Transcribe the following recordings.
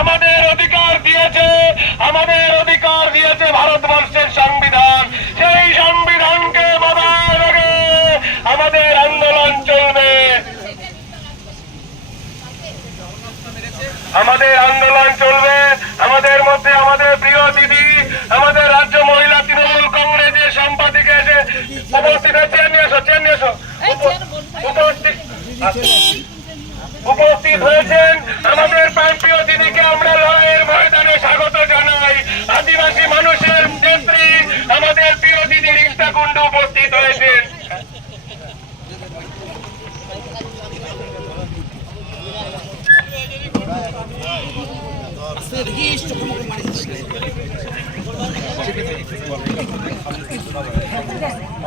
আমাদের অধিকার দিয়েছে আমাদের অধিকার দিয়েছে ভারতবর্ষের সংবিধান। সেই সংবিধানকে বাধার আগে আমাদের আন্দোলন চলবে। আমাদের আন্দোলন চলবে। আমাদের মধ্যে আমাদের প্রিয় দিদি আমাদের রাজ্য মহিলা তৃণমূল কংগ্রেসের সম্পাদিক এসে উপস্থিত চেয়ার নিয়ে আসো চেয়ার নিয়ে উপস্থিত উপস্থিত হয়েছেন। দিদি উপস্থিত হয়েছেন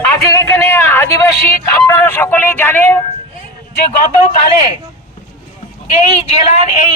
আজ এখানে আদিবাসী আপনারা সকলেই জানেন যে গতকালে এই জেলার এই